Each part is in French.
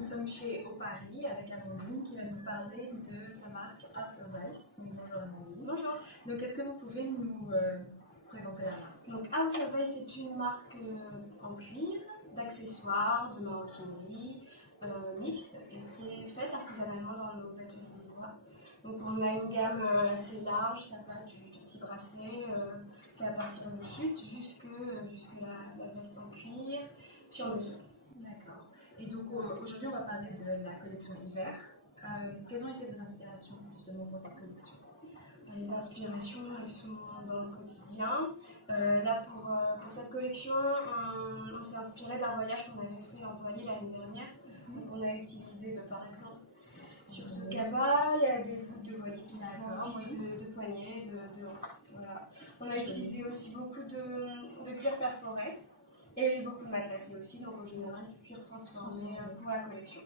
Nous sommes chez Opari avec Amandine qui va nous parler de sa marque House of Vice. Bonjour Amandine. Bonjour. Donc est-ce que vous pouvez nous présenter la marque? Donc House of Vice est une marque en cuir, d'accessoires, de maroquinerie mixte et qui est faite artisanalement dans nos ateliers lillois. Donc on a une gamme assez large, ça va du petit bracelet fait à partir de chute jusque la veste en cuir sur mesure. D'accord. Et donc aujourd'hui on va parler de la collection hiver. Quelles ont été vos inspirations justement pour cette collection? Les inspirations, elles sont dans le quotidien. Là, pour cette collection, on s'est inspiré d'un voyage qu'on avait fait en voilier l'année dernière. Donc, on a utilisé, par exemple, sur ce cabas, il y a des bouts de voilier qui font office de poignets, de hanches. Voilà. On a utilisé aussi beaucoup de cuir perforé et beaucoup de matelassé aussi, donc en général du cuir transformé pour la collection.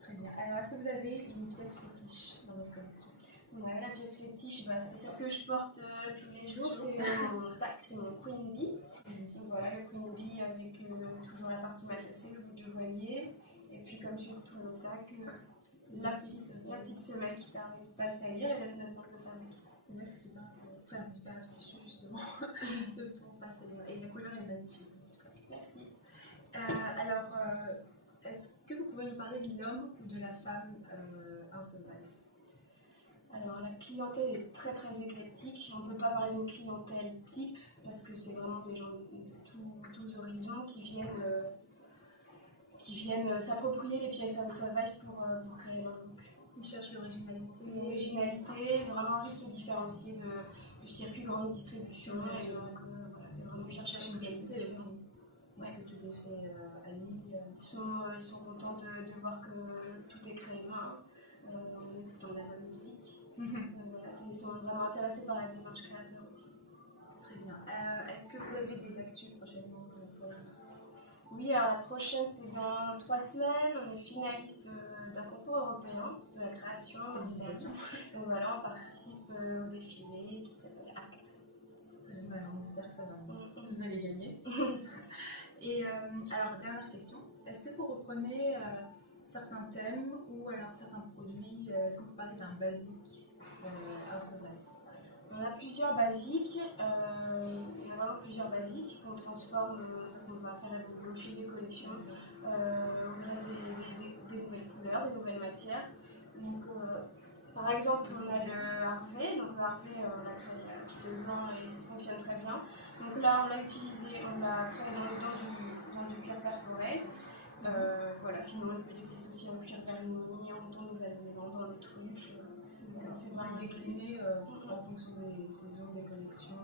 Très bien. Alors, est-ce que vous avez une pièce fétiche dans votre collection? Ouais, la pièce fétiche, c'est celle que je porte tous les jours, c'est mon sac, c'est mon Queen Bee. Donc voilà, le Queen Bee avec toujours la partie matelassée, le bout de voilier, et puis comme sur tous nos sacs, la petite semelle qui permet de ne pas le salir et d'être notre porte de fabrique. C'est super astucieux justement de pouvoir pas salir. Et la couleur est magnifique. Merci. Alors, est-ce que vous pouvez nous parler de l'homme ou de la femme House of Vice? Alors la clientèle est très très éclectique, on ne peut pas parler d'une clientèle type parce que c'est vraiment des gens de tous horizons qui viennent s'approprier les pièces House of Vice pour créer leur look. Ils cherchent l'originalité. L'originalité, vraiment envie de se différencier du circuit grande distribution. Et donc voilà, vraiment chercher une qualité aussi. Parce que tout est fait à l'huile. Ils sont contents de voir que tout est créé main, dans la bonne musique. Voilà, ils sont vraiment intéressés par la démarche créateur aussi. Très bien. Est-ce que vous avez des actus prochainement pour Oui, alors la prochaine c'est dans 3 semaines. On est finaliste d'un concours européen de la création. Donc voilà, on participe au défilé qui s'appelle ACT. On espère que ça va. Vous allez gagner. Et alors, dernière question. Est-ce que vous reprenez certains thèmes ou alors certains produits? Est-ce que vous parlez d'un basique House of Vice? On a plusieurs basiques. Il y a vraiment plusieurs basiques qu'on transforme, qu'on va faire évoluer au fil des collections, au gré des nouvelles couleurs, des nouvelles matières. Donc, par exemple, on a le Harvey. Donc, le Harvey, on l'a créé il y a 2 ans et il fonctionne très bien. Donc là, on l'a utilisé, on l'a créé dans du cuir perforé. Voilà, sinon, il existe aussi un cuir vermillonné, en ton Nouvelle-Zélande, dans les truches. On fait vraiment décliner en fonction des saisons, des collections.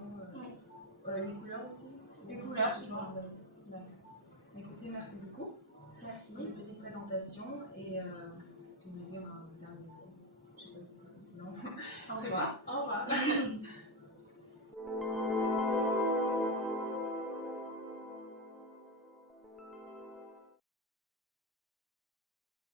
Les couleurs aussi? Les couleurs, souvent. D'accord. Écoutez, merci beaucoup. Merci. Pour cette petite présentation. Et si vous voulez dire un dernier mot, je ne sais pas si. Non. Au revoir. Au revoir.